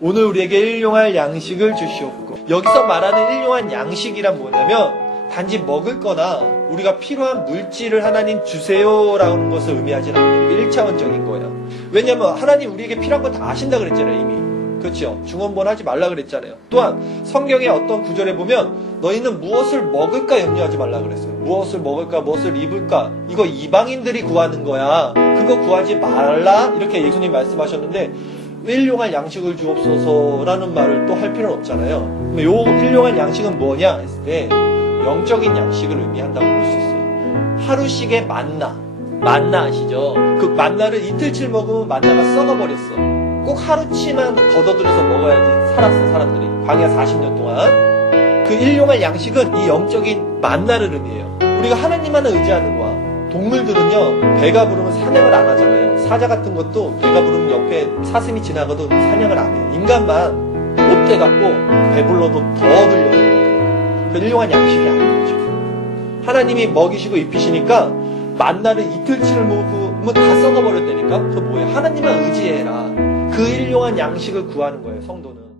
오늘 우리에게 일용할 양식을 주시옵고 여기서 말하는 일용한 양식이란 뭐냐면 단지 먹을 거나 우리가 필요한 물질을 하나님 주세요라는 것을 의미하지는. 이게 1차원적인 거예요. 왜냐면 하나님 우리에게 필요한 거다 아신다 그랬잖아요, 이미. 그렇죠. 중원본 하지 말라 그랬잖아요. 또한 성경의 어떤 구절에 보면 너희는 무엇을 먹을까 염려하지 말라 그랬어요. 무엇을 먹을까, 무엇을 입을까. 이거 이방인들이 구하는 거야. 그거 구하지 말라. 이렇게 예수님 말씀하셨는데 일용할 양식을 주옵소서라는 말을 또 할 필요는 없잖아요. 근데 요 일용할 양식은 뭐냐 했을 때 영적인 양식을 의미한다고 볼 수 있어요. 하루씩의 만나. 만나 아시죠? 그 만나를 이틀치 먹으면 만나가 썩어버렸어. 꼭 하루치만 걷어들여서 먹어야지 살았어, 사람들이. 광야 40년 동안. 그 일용할 양식은 이 영적인 만나를 의미해요. 우리가 하나님만을 의지하는 거야. 동물들은요, 배가 부르면 사냥을 안 하잖아요. 사자 같은 것도 배가 부르면 옆에 사슴이 지나가도 사냥을 안 해요. 인간만 못돼 갖고 배불러도 더 들려요. 그 일용할 양식이 아닌 거죠. 하나님이 먹이시고 입히시니까 만나를 이틀치를 먹으면 다 썩어버렸다니까? 그 뭐예요? 하나님만 의지해라. 그 일용한 양식을 구하는 거예요, 성도는.